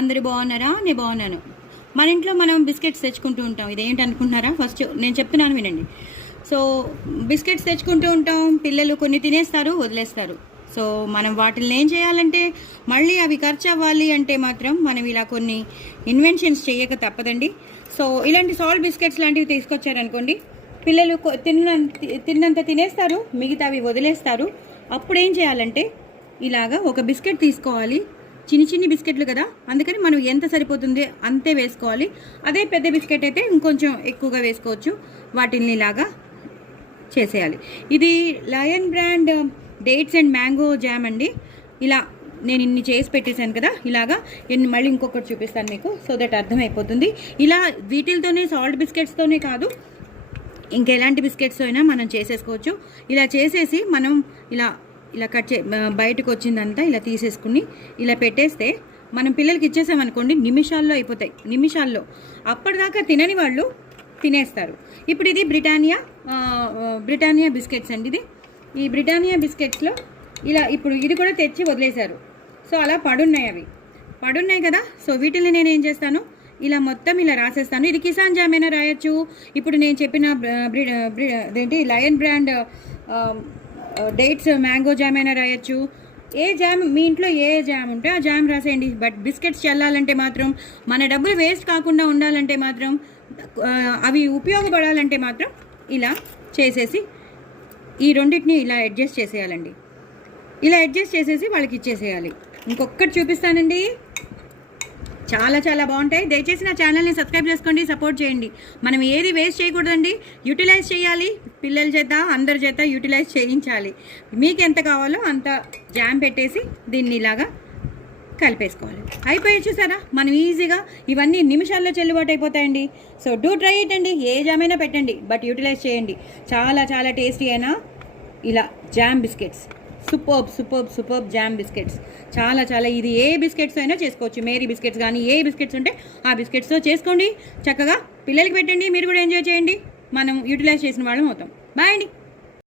అందరు బాగున్నారా? నేను బాగున్నాను. మన ఇంట్లో మనం బిస్కెట్స్ తెచ్చుకుంటూ ఉంటాం. ఇదేంటి అనుకుంటున్నారా? ఫస్ట్ నేను చెప్తున్నాను వినండి. సో బిస్కెట్స్ తెచ్చుకుంటూ ఉంటాం, పిల్లలు కొన్ని తినేస్తారు, వదిలేస్తారు. సో మనం వాటిని ఏం చేయాలంటే మళ్ళీ అవి ఖర్చు అవ్వాలి అంటే మాత్రం మనం ఇలా కొన్ని ఇన్వెన్షన్స్ చేయక తప్పదండి. సో ఇలాంటి సాల్ట్ బిస్కెట్స్ లాంటివి తీసుకొచ్చారనుకోండి, పిల్లలు తిన్నంత తినేస్తారు, మిగతావి వదిలేస్తారు. అప్పుడు ఏం చేయాలంటే ఇలాగా ఒక బిస్కెట్ తీసుకోవాలి. చిన్ని బిస్కెట్లు కదా, అందుకని మనం ఎంత సరిపోతుంది అంతే వేసుకోవాలి. అదే పెద్ద బిస్కెట్ అయితే ఇంకొంచెం ఎక్కువగా వేసుకోవచ్చు. వాటిని ఇలాగా చేసేయాలి. ఇది lion brand dates and mango jam అండి. ఇలా నేను ఇన్ని చేసి పెట్టేశాను కదా, ఇలాగా మళ్ళీ ఇంకొకటి చూపిస్తాను మీకు, సో దట్ అర్థమైపోతుంది. ఇలా వీటితోనే సాల్ట్ బిస్కెట్స్తోనే కాదు, ఇంకెలాంటి బిస్కెట్స్ అయినా మనం చేసేసుకోవచ్చు. ఇలా చేసేసి మనం ఇలా ఇలా బయటకు వచ్చిందంతా ఇలా తీసేసుకుని ఇలా పెట్టేస్తే మనం పిల్లలకి ఇచ్చేసామనుకోండి, నిమిషాల్లో అయిపోతాయి. నిమిషాల్లో. అప్పటిదాకా తినని వాళ్ళు తినేస్తారు. ఇప్పుడు ఇది బ్రిటానియా బిస్కెట్స్ అండి. ఈ బ్రిటానియా బిస్కెట్స్లో ఇలా ఇప్పుడు ఇది కూడా తెచ్చి వదిలేశారు. సో అలా పడున్నాయి కదా. సో వీటిని నేను ఏం చేస్తాను, ఇలా మొత్తం ఇలా రాసేస్తాను. ఇది కిసాన్ జామ్ అయినా రాయొచ్చు. ఇప్పుడు నేను చెప్పిన ఏంటి lion brand dates mango jam అయినా రాయొచ్చు. ఏ జామ్ మీ ఇంట్లో ఏ జామ్ ఉంటే ఆ జామ్ రాసేయండి. బట్ బిస్కెట్స్ చల్లాలంటే మాత్రం, మన డబ్బులు వేస్ట్ కాకుండా ఉండాలంటే మాత్రం, అవి ఉపయోగపడాలంటే మాత్రం ఇలా చేసేసి ఈ రెండింటిని ఇలా అడ్జస్ట్ చేసేయాలండి. ఇలా అడ్జస్ట్ చేసేసి వాళ్ళకి ఇచ్చేసేయాలి. ఇంకొకటి చూపిస్తానండి, చాలా చాలా బాగుంటాయి. దయచేసి నా ఛానల్ని సబ్స్క్రైబ్ చేసుకోండి, సపోర్ట్ చేయండి. మనం ఏది వేస్ట్ చేయకూడదండి, యూటిలైజ్ చేయాలి. పిల్లల చేత అందరి చేత యూటిలైజ్ చేయించాలి. మీకు ఎంత కావాలో అంత జామ్ పెట్టేసి దీన్ని ఇలాగా కలిపేసుకోవాలి. అయిపోయి చూసారా, మనం ఈజీగా ఇవన్నీ నిమిషాల్లో చెల్లుబాటు అయిపోతాయండి. సో డూ ట్రై ఇట్ అండి. ఏ జామ్ అయినా పెట్టండి, బట్ యూటిలైజ్ చేయండి. చాలా చాలా టేస్టీ అయినా ఇలా jam biscuits, superb jam biscuits. చాలా చాలా ఇది ఏ బిస్కెట్స్ అయినా చేసుకోవచ్చు. మేరీ బిస్కెట్స్ కానీ ఏ బిస్కెట్స్ ఉంటే ఆ బిస్కెట్స్తో చేసుకోండి. చక్కగా పిల్లలకి పెట్టండి, మీరు కూడా ఎంజాయ్ చేయండి. మనం యూటిలైజ్ చేసిన వాళ్ళం అవుతాం. బాయ్ అండి.